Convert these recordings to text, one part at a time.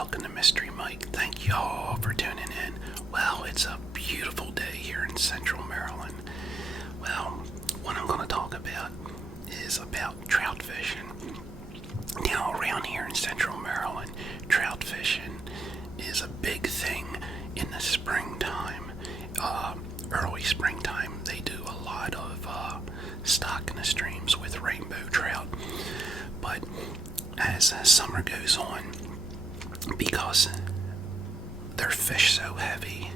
welcome to Mystery Mike. Thank y'all for tuning in. Well, it's a beautiful day here in Central Maryland. Well, what I'm going to talk about is about trout fishing. Now, around here in Central Maryland, trout fishing is a big thing in the springtime. Early springtime, they do a lot of stock in the streams with rainbow trout. But as summer goes on, because they're fish so heavy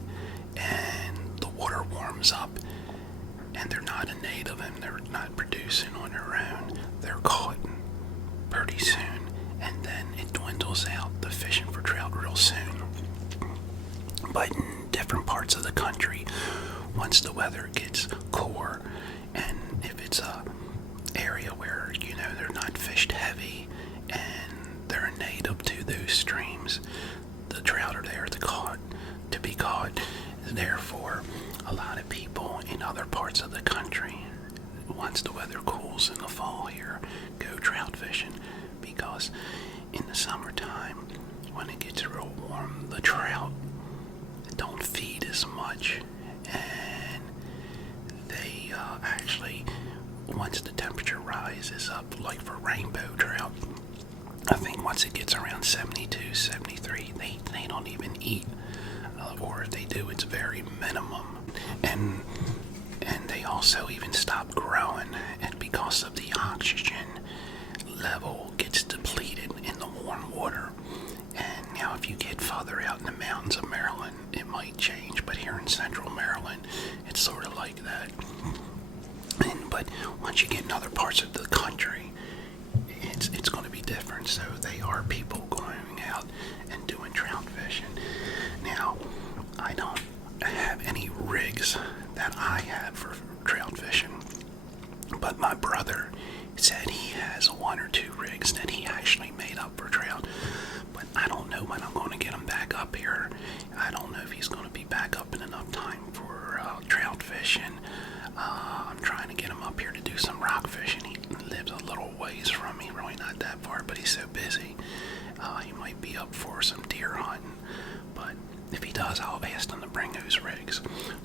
and the water warms up and they're not a native and they're not producing on their own, they're caught pretty soon, and then it dwindles out, the fishing for trout, real soon. But in different parts of the country, once the weather gets cooler, and if it's a area where they're not fished heavy and they're native to those streams, the trout are there to be caught. Therefore, a lot of people in other parts of the country, once the weather cools in the fall here, go trout fishing, because in the summertime, when it gets real warm, the trout don't feed as much, and they actually, once the temperature rises up, like for rainbow trout, I think once it gets around 72, 73, they don't even eat, or if they do, it's very minimum, and they also even stop growing, and because of the oxygen level gets depleted in the warm water. And now if you get further out in the mountains of Maryland, it might change, but here in Central Maryland, it's sort of like that. But once you get in other parts of the country, it's going to be different. So they are people going out and doing trout fishing. Now, I don't have any rigs that I have for trout fishing, but my brother said he has one or two rigs that he actually made up for trout. But I don't know when I'm going to get him back up here. I don't know if he's going to be back up in enough time for trout fishing. I'm trying to get him up here to do some rock fishing. He lives a little ways from me, really not that far, but he's so busy. He might be up for some deer hunting. But if he does, I'll ask him to bring those rigs.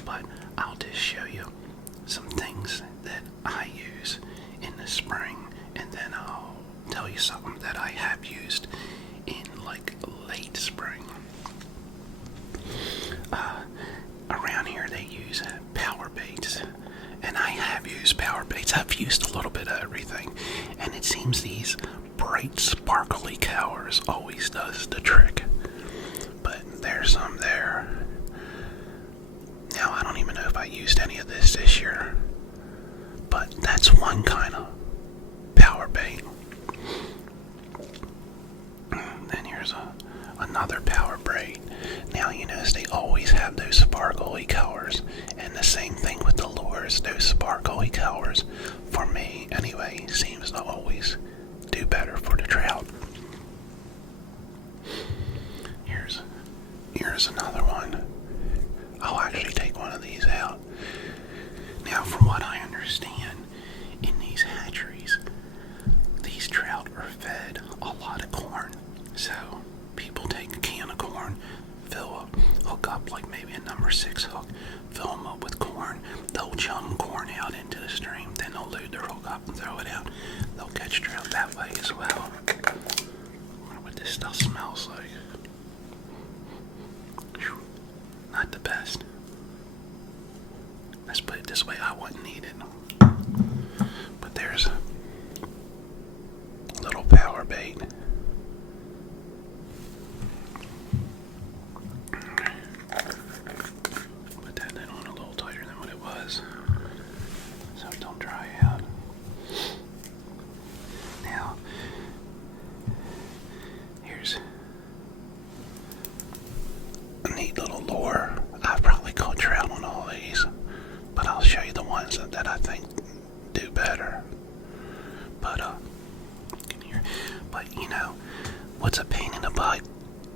But I'll just show you some things that I use in the spring, and then I'll tell you something that I have used in like late spring. Around here they use power baits, and I have used power baits. I've used a little bit of everything, and it seems these bright sparkly colors always does the trick. But there's some there. Now I don't even know if I used any of this year, but that's one kind of power bait. Then here's another power bait. Now you notice they always have those sparkly colors, and the same thing with the lures. Those sparkly colors, for me anyway, seems to always do better for the trout. Here's another one. I'll actually take one of these out. Now, from what I understand, in these hatcheries, these trout are fed a lot of corn. So people take a can of corn, hook up like maybe a number 6 hook, fill them up with corn. They'll chum corn out into the stream, then they'll load their hook up and throw it out. They'll catch trout that way as well. I wonder what this stuff smells like. Whew. Not the best. Let's put it this way, I wouldn't need it. But there's a little power bait. Put that lid on a little tighter than what it was, so it don't dry out. Now, here's a neat little lure. I've probably caught trout on all these, but I'll show you the ones that I think do better. But what's a pain in the butt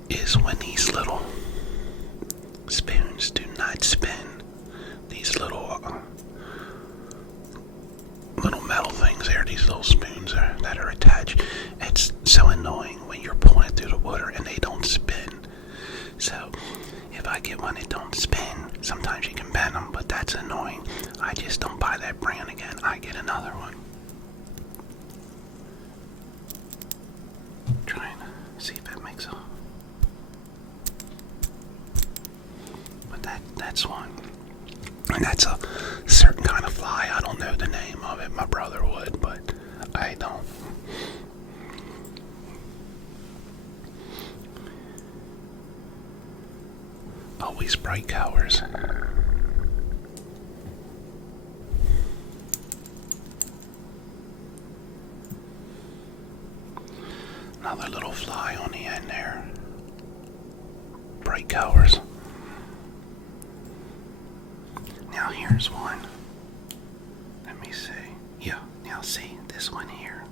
is when these little spoons do not spin. These little metal things there, these little spoons that are attached. It's so annoying when you're pulling it through the water and they don't spin. That's one. And that's a certain kind of fly. I don't know the name of it. My brother would, but I don't. Always bright colors. Another little fly on the end there. Bright colors. Now here's one. Let me see. Yeah, now see this one here.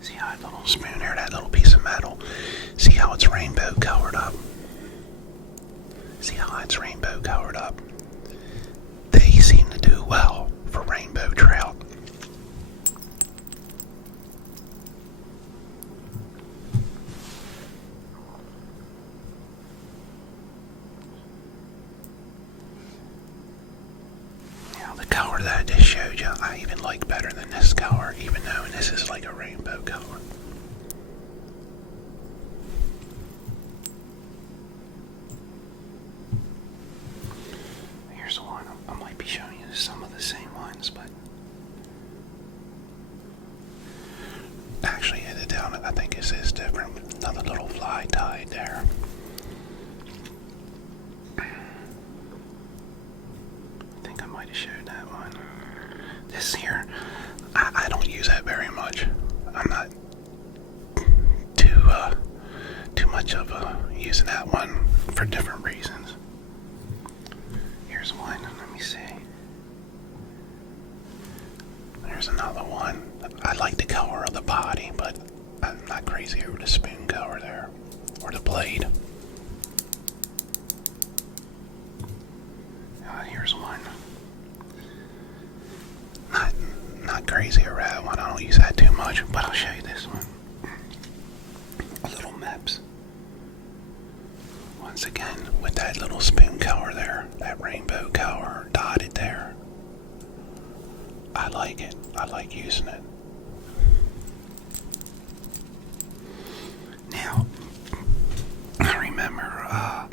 See how that little spoon there, that little piece of metal. See how it's rainbow colored up. See how it's rainbow colored up. They seem to do well for rainbow trout. The color that I just showed you, I even like better than this color, even though this is like a rainbow color. Here's one. I might be showing you some of the same ones, but actually, I think this is different. Another little fly died there. I might have showed that one. This here, I don't use that very much. I'm not too much of using that one for different reasons. Here's one. Let me see. There's another one. I like the color of the body, but I'm not crazy over the spoon color there, or the blade. Here's one. Not crazy over that one. I don't use that too much, but I'll show you this one. A little Meps. Once again, with that little spoon color there, that rainbow color dotted there. I like it. I like using it. Now, I remember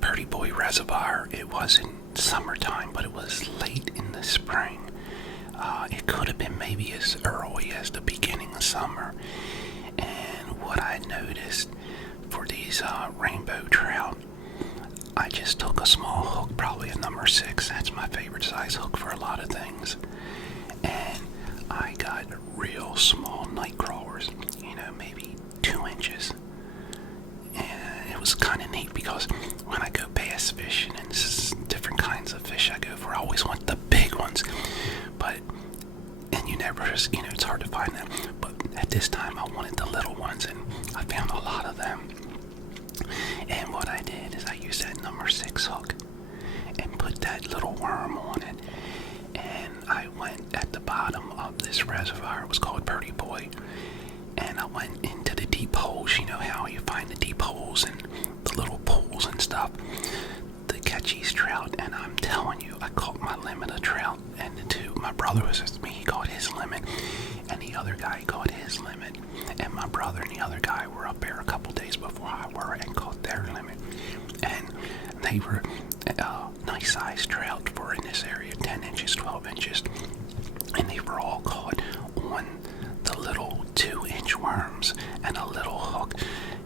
Purdy Boy Reservoir. It wasn't summertime, but it was late in the spring. It could have been maybe as early as the beginning of summer. And what I noticed for these rainbow trout, I just took a small hook, probably a number 6. That's my favorite size hook for a lot of things. And I got real small night crawlers, maybe 2 inches. And it was kind of neat because when I go bass fishing and different kinds of fish I go for, I always want the big ones. And you never just, it's hard to find them. But at this time I wanted the little ones, and I found a lot of them. And what I did is I used that number 6 hook and put that little worm on it. And I went at the bottom of this reservoir. It was called Purdy Boy. And I went into the deep holes. You know how you find the deep holes and the little pools and stuff to catch these trout. And I'm telling you, I caught my limit of trout. And the two, my brother was with me, he caught his limit. And the other guy caught his limit. And my brother and the other guy were up there a couple days before I were and caught their limit. And they were nice sized trout for in this area, 10 inches, 12 inches. And they were all caught on the little 2-inch worms and a little hook,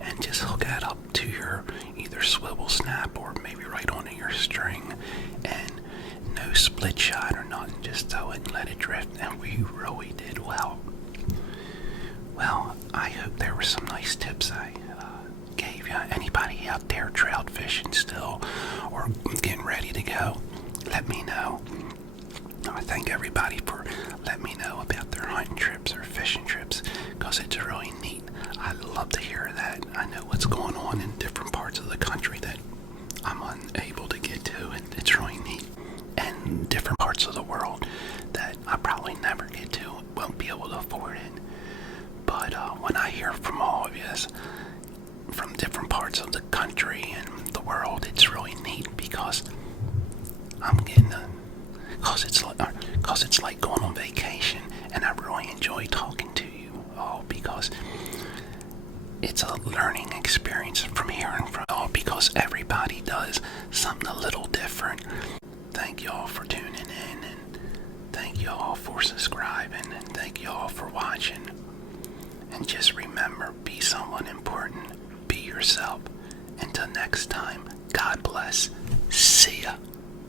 and just hook that up to your either swivel snap or maybe right onto your string, and no split shot or nothing, just throw it and let it drift. And we really did well. Well, I hope there were some nice tips I gave you. Anybody out there trout fishing still or getting ready to go, let me know. I thank everybody for letting me know about their hunting trips or fishing trips, because it's really neat. I love to hear that. I know what's going on in different parts of the country that I'm unable to get to, and it's really neat. And different parts of the world that I probably never get to, won't be able to afford it. But when I hear from all of you from different parts of the country and the world, it's really neat, because I'm getting because it's like going on vacation, and I really enjoy talking to you all, because it's a learning experience from And just remember, be someone important. Be yourself. Until next time, God bless. See ya.